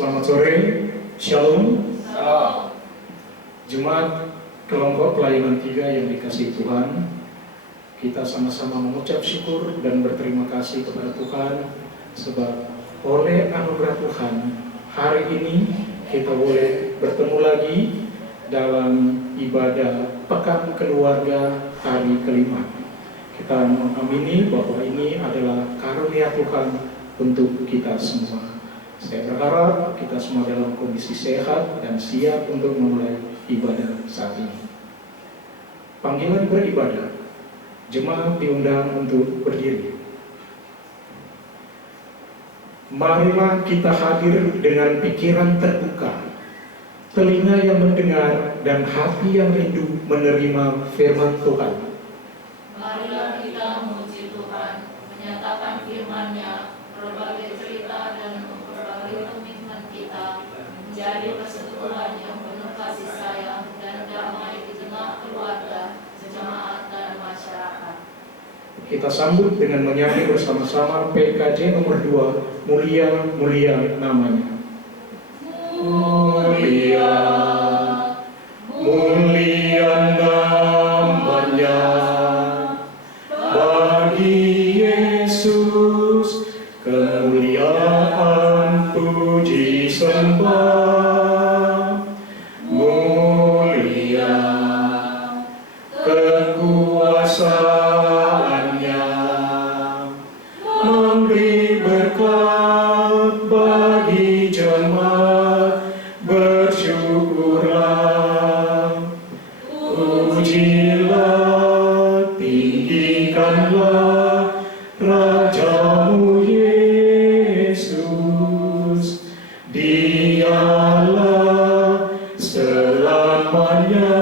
Selamat sore, Shalom. Shalom. Jemaat kelompok pelayanan 3 yang dikasihi Tuhan, kita sama-sama mengucap syukur dan berterima kasih kepada Tuhan sebab oleh anugerah Tuhan hari ini kita boleh bertemu lagi dalam ibadah Pekan Keluarga hari kelima. Kita mengamini bahwa ini adalah karunia Tuhan untuk kita semua. Saya berharap kita semua dalam kondisi sehat dan siap untuk memulai ibadah saat ini. Panggilan beribadah, jemaat diundang untuk berdiri. Marilah kita hadir dengan pikiran terbuka, telinga yang mendengar dan hati yang rindu menerima firman Tuhan. Marilah kita memuji Tuhan, menyatakan firman-Nya, berbagai cerita dan memperbarui komitmen kita menjadi persekutuan yang penuh kasih sayang dan damai di tengah keluarga, jemaat dan masyarakat. Kita sambut dengan menyanyi bersama-sama PKJ nomor 2, Mulia, Mulia namanya. Mulia, mulia namanya, bagi Yesus kemuliaan puji sembah. Mulia kekuasaannya, memberi berkat bagi jemaat. Bersyukurlah, pujilah, tinggikanlah Rajamu Yesus. Dialah selamanya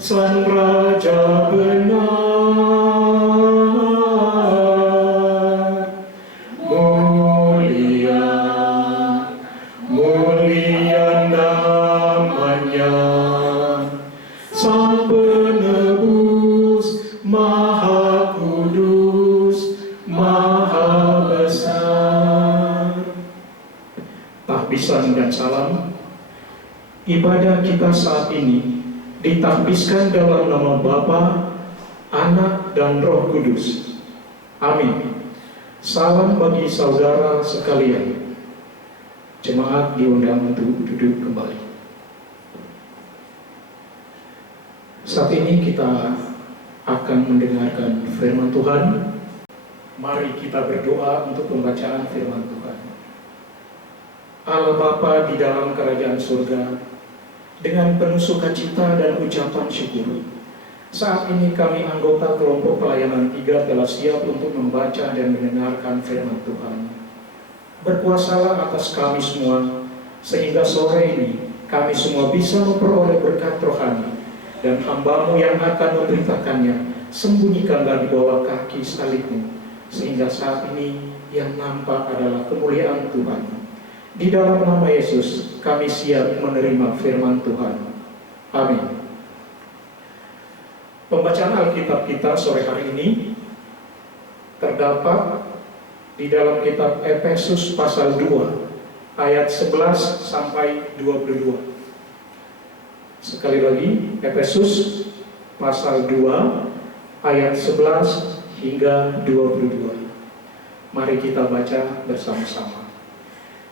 Sang Raja benar. Mulia, mulia namanya, Sang penebus, Maha Kudus, Maha besar. Tahbisan dan salam. Ibadah kita saat ini ditahbiskan dalam nama Bapa, Anak, dan Roh Kudus. Amin. Salam bagi saudara sekalian. Jemaat diundang untuk duduk kembali. Saat ini kita akan mendengarkan firman Tuhan. Mari kita berdoa untuk pembacaan firman Tuhan. Allah Bapa di dalam kerajaan surga, dengan penuh sukacita dan ucapan syukur, saat ini kami anggota kelompok pelayanan 3 telah siap untuk membaca dan mendengarkan firman Tuhan. Berkuasalah atas kami semua, sehingga sore ini kami semua bisa memperoleh berkat rohani, dan hamba-Mu yang akan memberitakannya sembunyikanlah di bawah kaki salib-Mu, sehingga saat ini yang nampak adalah kemuliaan Tuhan. Di dalam nama Yesus kami siap menerima firman Tuhan. Amin. Pembacaan Alkitab kita sore hari ini terdapat di dalam kitab Efesus pasal 2 ayat 11 sampai 22. Sekali lagi, Efesus pasal 2 ayat 11 hingga 22. Mari kita baca bersama-sama.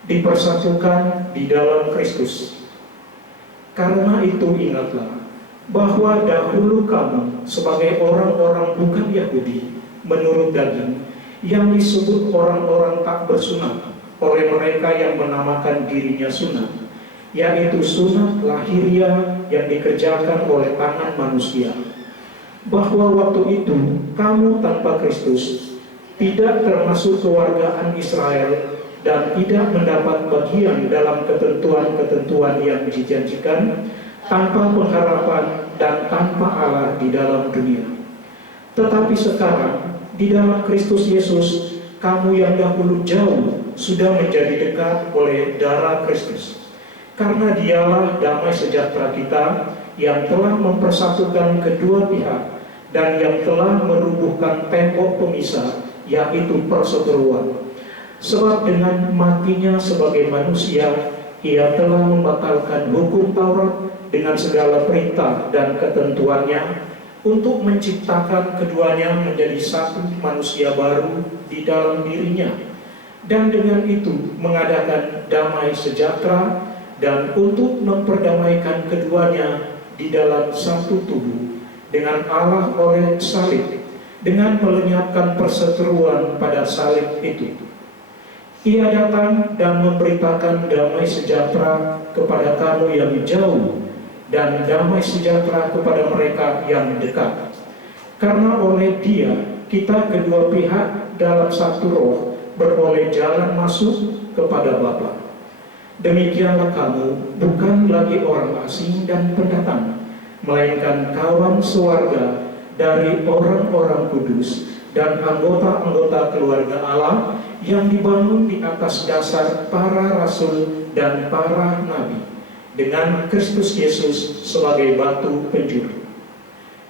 Dipersatukan di dalam Kristus. Karena itu ingatlah bahwa dahulu kamu sebagai orang-orang bukan Yahudi menurut daging, yang disebut orang-orang tak bersunat oleh mereka yang menamakan dirinya sunat, yaitu sunat lahiriah yang dikerjakan oleh tangan manusia. Bahwa waktu itu kamu tanpa Kristus, tidak termasuk keluargaan Israel, dan tidak mendapat bagian dalam ketentuan-ketentuan yang dijanjikan, tanpa pengharapan dan tanpa Allah di dalam dunia. Tetapi sekarang, di dalam Kristus Yesus, kamu yang dahulu jauh sudah menjadi dekat oleh darah Kristus. Karena Dialah damai sejahtera kita, yang telah mempersatukan kedua pihak dan yang telah merubuhkan tembok pemisah, yaitu perseteruan. Sebab dengan matinya sebagai manusia, Ia telah membatalkan hukum Taurat dengan segala perintah dan ketentuannya untuk menciptakan keduanya menjadi satu manusia baru di dalam dirinya, dan dengan itu mengadakan damai sejahtera dan untuk memperdamaikan keduanya di dalam satu tubuh dengan Allah oleh salib, dengan melenyapkan perseteruan pada salib itu. Ia datang dan memberitakan damai sejahtera kepada kamu yang jauh dan damai sejahtera kepada mereka yang dekat. Karena oleh Dia kita kedua pihak dalam satu roh beroleh jalan masuk kepada Bapa. Demikianlah kamu bukan lagi orang asing dan pendatang, melainkan kawan sewarga dari orang-orang kudus dan anggota-anggota keluarga Allah yang dibangun di atas dasar para rasul dan para nabi, dengan Kristus Yesus sebagai batu penjuru.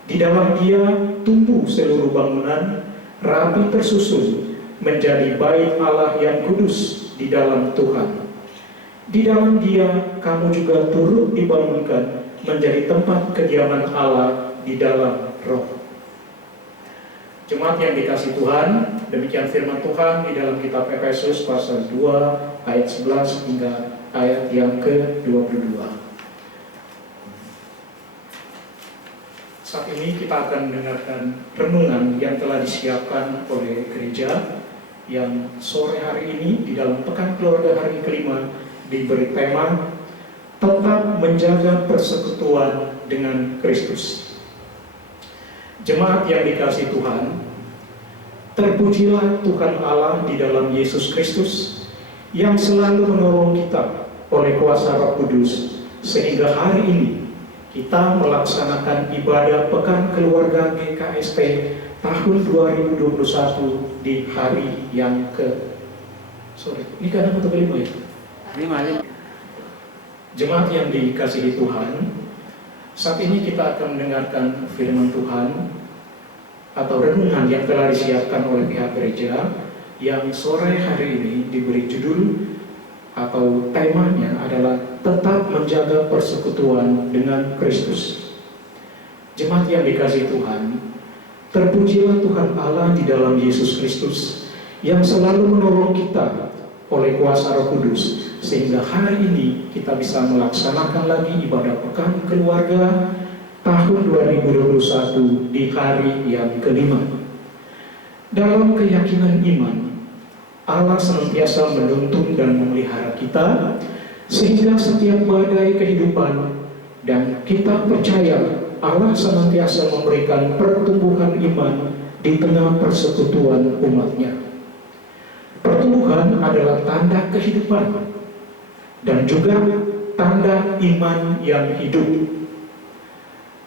Di dalam Dia tumbuh seluruh bangunan, rapi tersusun menjadi bait Allah yang kudus di dalam Tuhan. Di dalam Dia kamu juga turut dibangunkan menjadi tempat kediaman Allah di dalam Roh. Jemaat yang dikasihi Tuhan, demikian firman Tuhan di dalam kitab Efesus pasal 2 ayat 11 hingga ayat yang ke-22. Saat ini kita akan mendengarkan renungan yang telah disiapkan oleh gereja, yang sore hari ini di dalam Pekan Keluarga hari kelima diberi tema tetap menjaga persekutuan dengan Kristus. Jemaat yang dikasihi Tuhan, terpujilah Tuhan Allah di dalam Yesus Kristus yang selalu menolong kita oleh kuasa Roh Kudus, sehingga hari ini kita melaksanakan ibadah Pekan Keluarga GKSP tahun 2021 di hari yang ini kan untuk kelima ya? Lima. Jemaat yang dikasihi Tuhan, saat ini kita akan mendengarkan firman Tuhan atau renungan yang telah disiapkan oleh pihak gereja, yang sore hari ini diberi judul atau temanya adalah tetap menjaga persekutuan dengan Kristus. Jemaat yang dikasihi Tuhan, terpujilah Tuhan Allah di dalam Yesus Kristus yang selalu menolong kita oleh kuasa Roh Kudus, sehingga hari ini kita bisa melaksanakan lagi ibadah Pekan Keluarga tahun 2021 di hari yang kelima. Dalam keyakinan iman, Allah senantiasa menuntun dan memelihara kita sehingga setiap badai kehidupan, dan kita percaya Allah senantiasa memberikan pertumbuhan iman di tengah persekutuan umat-Nya. Pertumbuhan adalah tanda kehidupan dan juga tanda iman yang hidup.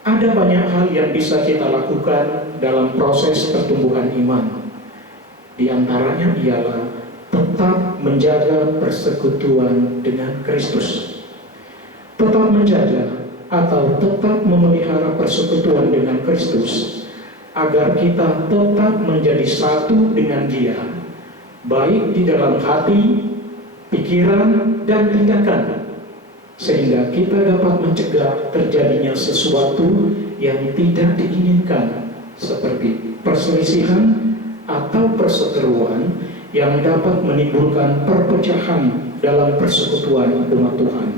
Ada banyak hal yang bisa kita lakukan dalam proses pertumbuhan iman. Di antaranya ialah tetap menjaga persekutuan dengan Kristus. Tetap menjaga atau tetap memelihara persekutuan dengan Kristus agar kita tetap menjadi satu dengan Dia, baik di dalam hati, pikiran, dan tindakan, sehingga kita dapat mencegah terjadinya sesuatu yang tidak diinginkan, seperti perselisihan atau perseteruan yang dapat menimbulkan perpecahan dalam persekutuan umat Tuhan.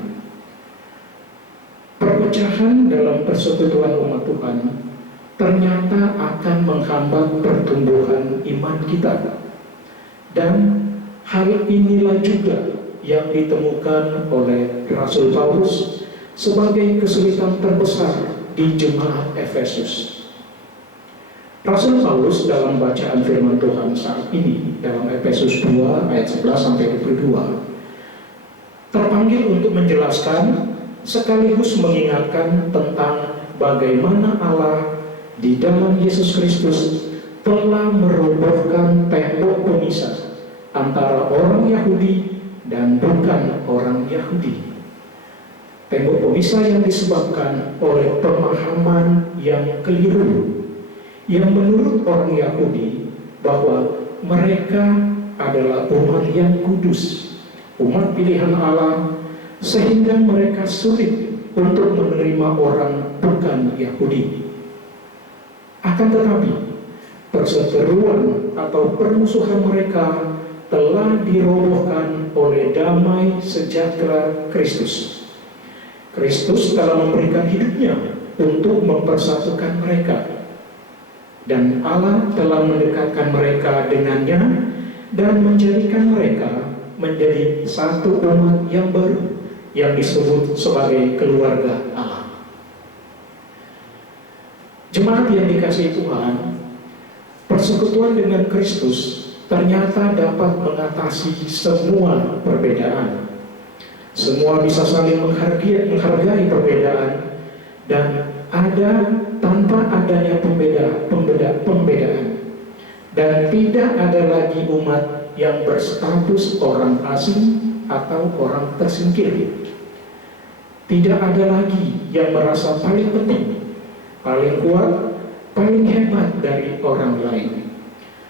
Perpecahan dalam persekutuan umat Tuhan ternyata akan menghambat pertumbuhan iman kita, dan hal inilah juga yang ditemukan oleh Rasul Paulus sebagai kesulitan terbesar di jemaat Efesus. Rasul Paulus dalam bacaan firman Tuhan saat ini dalam Efesus 2 ayat 11 sampai 22 terpanggil untuk menjelaskan sekaligus mengingatkan tentang bagaimana Allah di dalam Yesus Kristus telah merobohkan tembok pemisah antara orang Yahudi dan bukan orang Yahudi. Tembok pemisah yang disebabkan oleh pemahaman yang keliru, yang menurut orang Yahudi bahwa mereka adalah umat yang kudus, umat pilihan Allah, sehingga mereka sulit untuk menerima orang bukan Yahudi. Akan tetapi, perseteruan atau permusuhan mereka telah dirobohkan oleh damai sejahtera Kristus. Kristus telah memberikan hidupnya untuk mempersatukan mereka, dan Allah telah mendekatkan mereka dengannya dan menjadikan mereka menjadi satu umat yang baru yang disebut sebagai keluarga Allah. Jemaat yang dikasihi Tuhan, persekutuan dengan Kristus ternyata dapat mengatasi semua perbedaan. Semua bisa saling menghargai perbedaan, dan ada tanpa adanya pembedaan. Dan tidak ada lagi umat yang berstatus orang asing atau orang tersingkir. Tidak ada lagi yang merasa paling penting, paling kuat, paling hebat dari orang lain.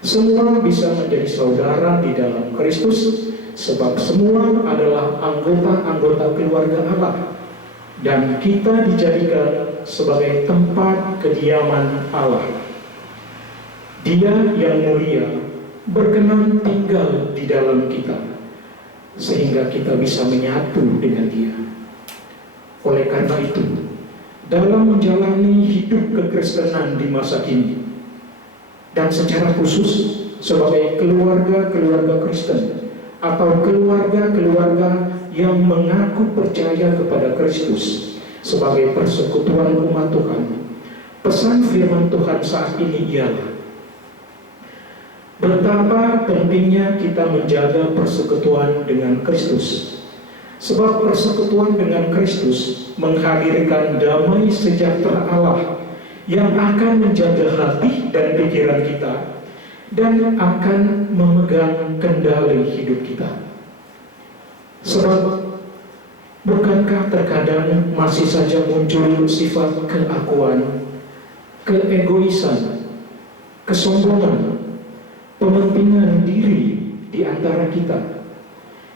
Semua bisa menjadi saudara di dalam Kristus, sebab semua adalah anggota-anggota keluarga Allah, dan kita dijadikan sebagai tempat kediaman Allah. Dia yang mulia berkenan tinggal di dalam kita, sehingga kita bisa menyatu dengan Dia. Oleh karena itu, dalam menjalani hidup kekristenan di masa kini, dan secara khusus sebagai keluarga-keluarga Kristen atau keluarga-keluarga yang mengaku percaya kepada Kristus sebagai persekutuan umat Tuhan, pesan firman Tuhan saat ini ialah betapa pentingnya kita menjaga persekutuan dengan Kristus. Sebab persekutuan dengan Kristus menghadirkan damai sejahtera Allah yang akan menjaga hati dan pikiran kita dan akan memegang kendali hidup kita. Sebab bukankah terkadang masih saja muncul sifat keakuan, keegoisan, kesombongan, pementingan diri di antara kita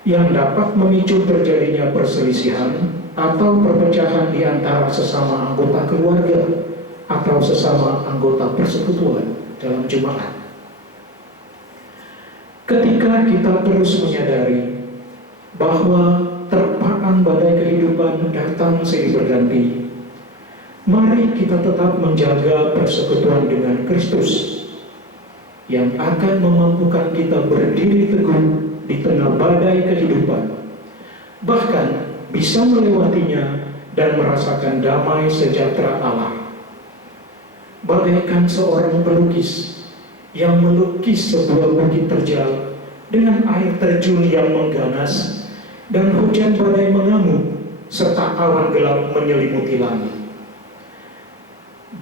yang dapat memicu terjadinya perselisihan atau perpecahan di antara sesama anggota keluarga atau sesama anggota persekutuan dalam jemaat. Ketika kita terus menyadari bahwa terpaan badai kehidupan datang silih berganti, mari kita tetap menjaga persekutuan dengan Kristus yang akan memampukan kita berdiri teguh di tengah badai kehidupan, bahkan bisa melewatinya dan merasakan damai sejahtera Allah. Bagaikan seorang pelukis yang melukis sebuah bukit terjal dengan air terjun yang mengganas dan hujan badai mengamuk serta awan gelap menyelimuti langit.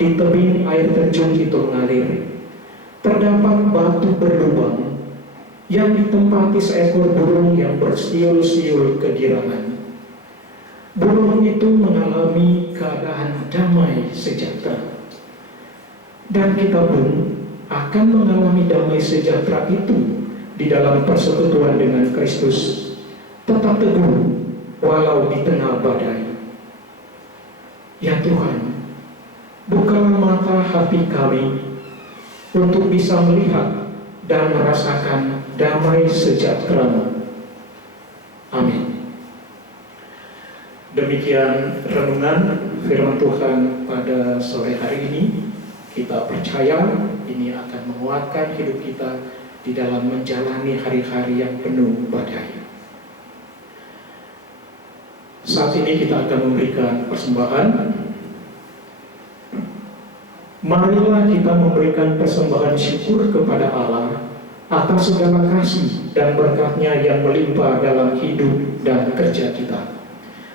Di tebing air terjun itu mengalir, terdapat batu berlubang yang ditempati seekor burung yang bersiul-siul kegirangan. Burung itu mengalami keadaan damai sejahtera, dan kita pun akan mengalami damai sejahtera itu di dalam persekutuan dengan Kristus, tetap teguh walau di tengah badai. Ya Tuhan, bukalah mata hati kami untuk bisa melihat dan merasakan damai sejahtera-Mu. Amin. Demikian renungan firman Tuhan pada sore hari ini. Kita percaya ini akan menguatkan hidup kita di dalam menjalani hari-hari yang penuh badai. Saat ini kita akan memberikan persembahan. Marilah kita memberikan persembahan syukur kepada Allah atas segala kasih dan berkat-Nya yang melimpah dalam hidup dan kerja kita.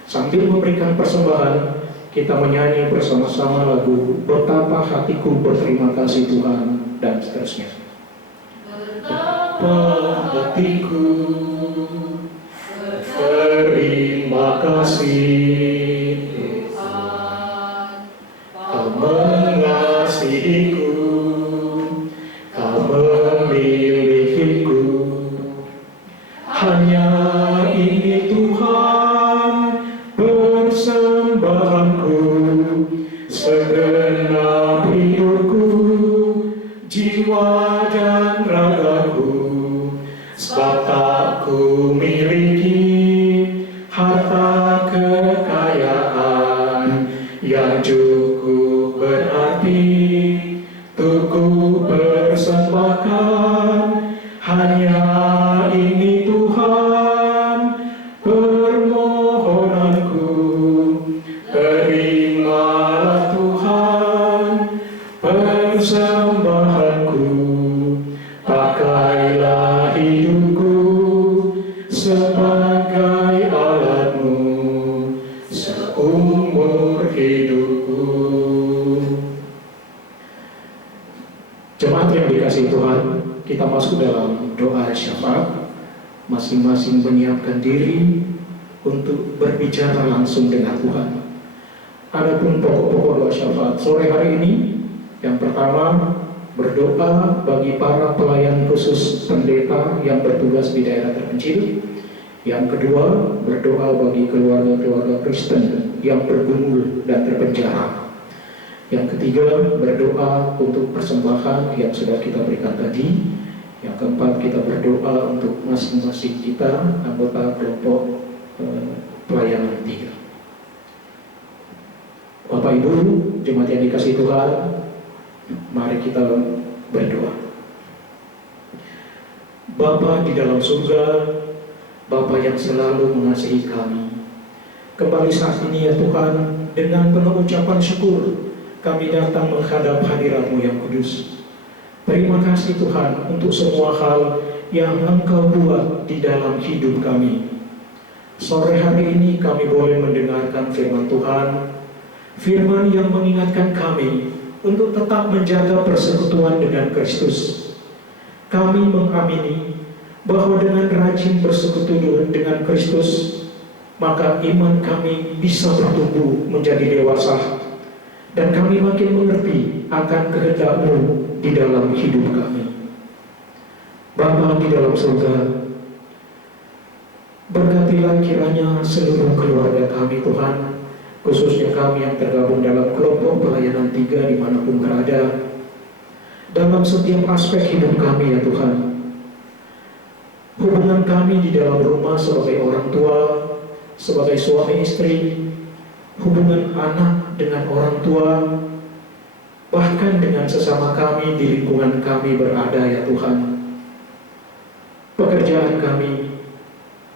Sambil memberikan persembahan, kita menyanyi bersama-sama lagu Betapa Hatiku Berterima Kasih Tuhan, dan seterusnya. Betapa hatiku berterima kasih Tuhan, Kau mengasihiku, Kau memilikiku. Hanya ini Tuhan permohonanku, sebab tak ku miliki harta kekayaan yang cukup berarti untuk ku persembahkan. Hanya ini Tuhan permohonanku, terimalah Tuhan persembahanku, pakailah hidupku sebagai alatmu seumur hidupku. Jemaat yang dikasihi Tuhan, kita masuk dalam doa syafaat, masing-masing menyiapkan diri untuk berbicara langsung dengan Tuhan. Adapun pokok-pokok doa syafaat sore hari ini, yang pertama berdoa bagi para pelayan khusus pendeta yang bertugas di daerah terpencil. Yang kedua, berdoa bagi keluarga-keluarga Kristen yang bergumul dan terpenjara. Yang ketiga, berdoa untuk persembahan yang sudah kita berikan tadi. Yang keempat, kita berdoa untuk masing-masing kita anggota kelompok pelayanan 3. Bapak Ibu, jemaat yang dikasihi Tuhan, mari kita berdoa. Bapa di dalam surga, Bapa yang selalu mengasihi kami, kembali saat ini ya Tuhan, dengan penuh ucapan syukur kami datang menghadap hadirat-Mu yang kudus. Terima kasih Tuhan untuk semua hal yang Engkau buat di dalam hidup kami. Sore hari ini kami boleh mendengarkan firman Tuhan, firman yang mengingatkan kami untuk tetap menjaga persekutuan dengan Kristus. Kami mengamini bahwa dengan rajin bersekutu dengan Kristus, maka iman kami bisa bertumbuh menjadi dewasa, dan kami makin mengerti akan kehendak-Mu di dalam hidup kami. Bapa di dalam surga, berkatilah kiranya seluruh keluarga kami Tuhan, khususnya kami yang tergabung dalam kelompok pelayanan 3 dimanapun berada, dalam setiap aspek hidup kami ya Tuhan. Hubungan kami di dalam rumah sebagai orang tua, sebagai suami istri, hubungan anak dengan orang tua, bahkan dengan sesama kami di lingkungan kami berada ya Tuhan. Pekerjaan kami,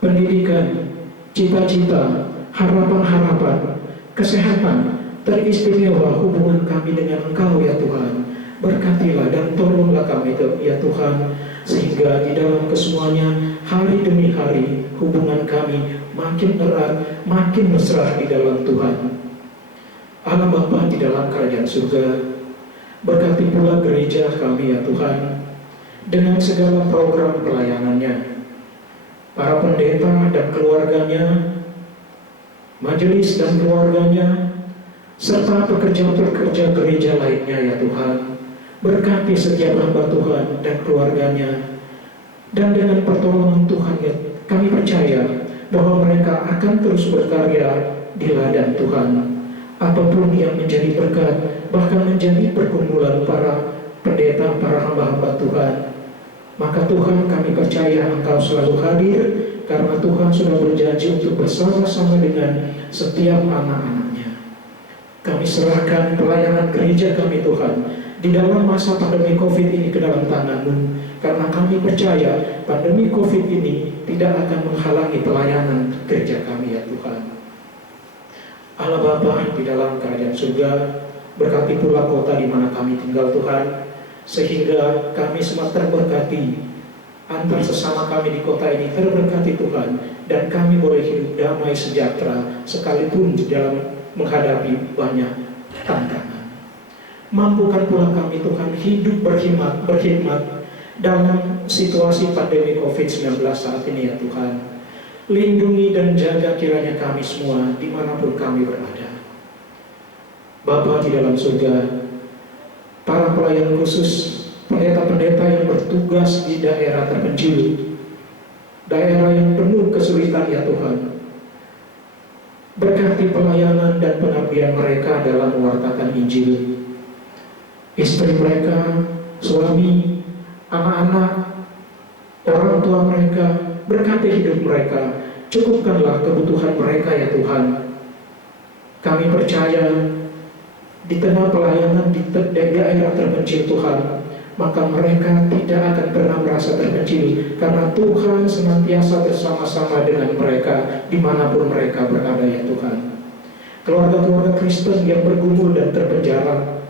pendidikan, cita-cita, harapan-harapan, kesehatan, teristimewa hubungan kami dengan Engkau ya Tuhan. Berkatilah dan tolonglah kami ya Tuhan, sehingga di dalam kesemuanya hari demi hari hubungan kami makin erat, makin mesra di dalam Tuhan. Allah Bapa di dalam kerajaan surga, berkati pula gereja kami ya Tuhan, dengan segala program pelayanannya, para pendeta dan keluarganya, majelis dan keluarganya, serta pekerja-pekerja gereja lainnya ya Tuhan. Berkati setiap hamba Tuhan dan keluarganya, dan dengan pertolongan Tuhan ya, kami percaya bahwa mereka akan terus berkarya di ladang Tuhan. Apapun yang menjadi berkat, bahkan menjadi pergumulan para pendeta, para hamba-hamba Tuhan, maka Tuhan kami percaya Engkau selalu hadir, karena Tuhan sudah berjanji untuk bersama-sama dengan setiap anak-anak-Nya. Kami serahkan pelayanan gereja kami Tuhan di dalam masa pandemi COVID ini ke dalam tangan-Mu, karena kami percaya pandemi COVID ini tidak akan menghalangi pelayanan gereja kami ya Tuhan. Allah Bapa di dalam kerajaan surga, berkati pula kota di mana kami tinggal Tuhan, sehingga kami semua terberkati, antar sesama kami di kota ini terberkati Tuhan, dan kami boleh hidup damai sejahtera sekalipun di dalam menghadapi banyak tantangan. Mampukan pula kami Tuhan hidup berkhidmat dalam situasi pandemi COVID-19 saat ini ya Tuhan. Lindungi dan jaga kiranya kami semua dimanapun kami berada. Bapa di dalam surga, para pelayan khusus, pendeta-pendeta yang bertugas di daerah terpencil, daerah yang penuh kesulitan ya Tuhan, berkati pelayanan dan pengabdian mereka dalam mewartakan Injil. Istri mereka, suami, anak-anak, orang tua mereka, berkati hidup mereka, cukupkanlah kebutuhan mereka ya Tuhan. Kami percaya di tengah pelayanan di daerah terpencil Tuhan, maka mereka tidak akan pernah merasa terpencil, karena Tuhan senantiasa bersama-sama dengan mereka dimanapun mereka berada ya Tuhan. Keluarga-keluarga Kristen yang bergumul dan terpenjara,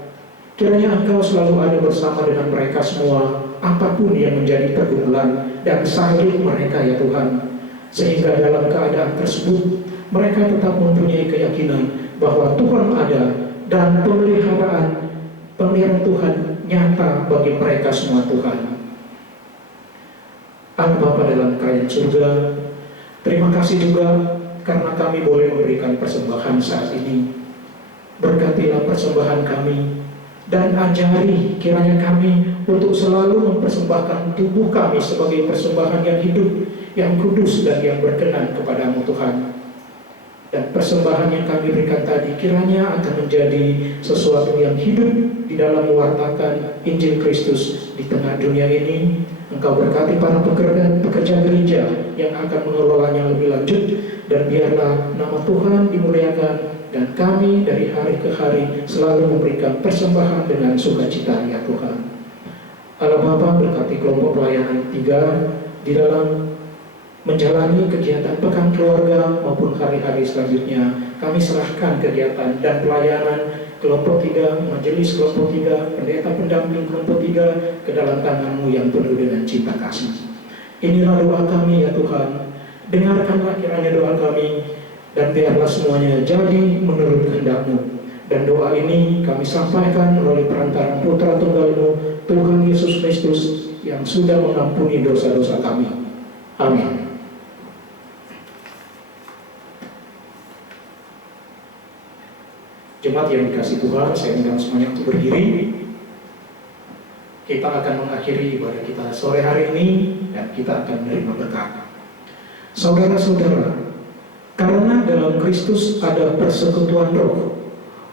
kiranya Engkau selalu ada bersama dengan mereka semua, apapun yang menjadi pergumulan dan sakit mereka ya Tuhan, sehingga dalam keadaan tersebut mereka tetap mempunyai keyakinan bahwa Tuhan ada dan pemeliharaan Tuhan nyata bagi mereka semua Tuhan. Allah Bapa dalam kerajaan surga, terima kasih juga karena kami boleh memberikan persembahan saat ini. Berkatilah persembahan kami dan ajari kiranya kami untuk selalu mempersembahkan tubuh kami sebagai persembahan yang hidup, yang kudus dan yang berkenan kepadamu Tuhan. Dan persembahan yang kami berikan tadi kiranya akan menjadi sesuatu yang hidup di dalam mewartakan Injil Kristus di tengah dunia ini. Engkau berkati para pekerja gereja yang akan mengelolanya lebih lanjut, dan biarlah nama Tuhan dimuliakan, dan kami dari hari ke hari selalu memberikan persembahan dengan sukacita ya Tuhan. Allah Bapa, berkati kelompok pelayanan 3 di dalam menjalani kegiatan pekan keluarga maupun hari-hari selanjutnya. Kami serahkan kegiatan dan pelayanan kelompok 3, majelis kelompok 3, pendeta pendamping kelompok 3 ke dalam tangan-Mu yang penuh dengan cinta kasih. Inilah doa kami ya Tuhan. Dengarkanlah kiranya doa kami, dan biarlah semuanya jadi menurut kehendak-Mu. Dan doa ini kami sampaikan melalui perantaraan Putra Tunggal-Mu, Tuhan Yesus Kristus, yang sudah mengampuni dosa-dosa kami. Amin. Jemaat yang dikasih Tuhan, saya undang semuanya untuk berdiri. Kita akan mengakhiri ibadah kita sore hari ini, dan kita akan menerima berkat. Saudara-saudara, karena dalam Kristus ada persekutuan roh,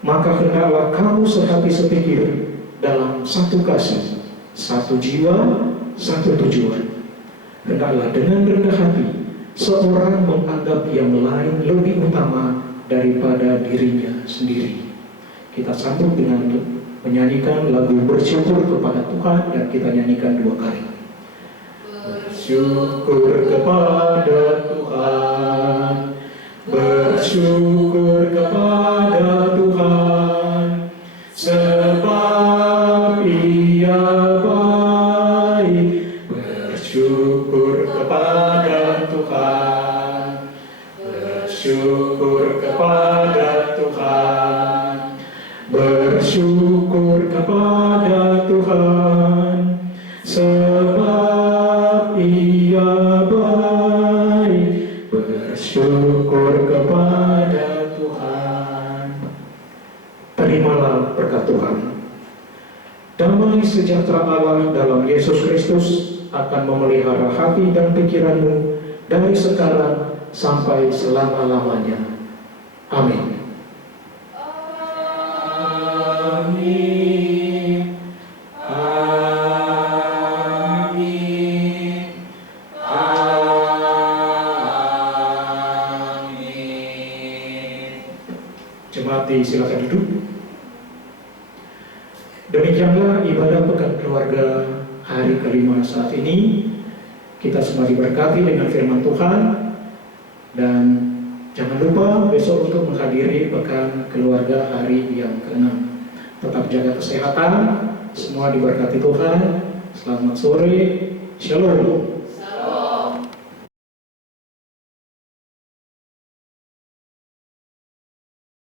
maka hendaklah kamu sehati sepikir dalam satu kasih, satu jiwa, satu tujuan. Hendaklah dengan rendah hati seorang menganggap yang lain lebih utama daripada dirinya sendiri. Kita sambut dengan menyanyikan lagu bersyukur kepada Tuhan, dan kita nyanyikan 2 kali. Bersyukur kepada Tuhan, bersyukur kepada Tuhan, sebab Ia baik. Bersyukur kepada Tuhan, bersyukur kepada Tuhan, bersyukur kepada Tuhan, sebab Ia baik. Bersyukur kepada Tuhan. Terimalah berkat Tuhan. Damai sejahtera Allah dalam Yesus Kristus akan memelihara hati dan pikiranmu dari sekarang sampai selama-lamanya. Amin. Amin. Amin. Amin. Jemaat silakan duduk. Demikianlah ibadah pekan keluarga hari kelima saat ini. Kita semua diberkati dengan firman Tuhan, dan jangan lupa besok untuk menghadiri pekan keluarga hari yang ke-6. Tetap jaga kesehatan, semua diberkati Tuhan. Selamat sore, Shalom.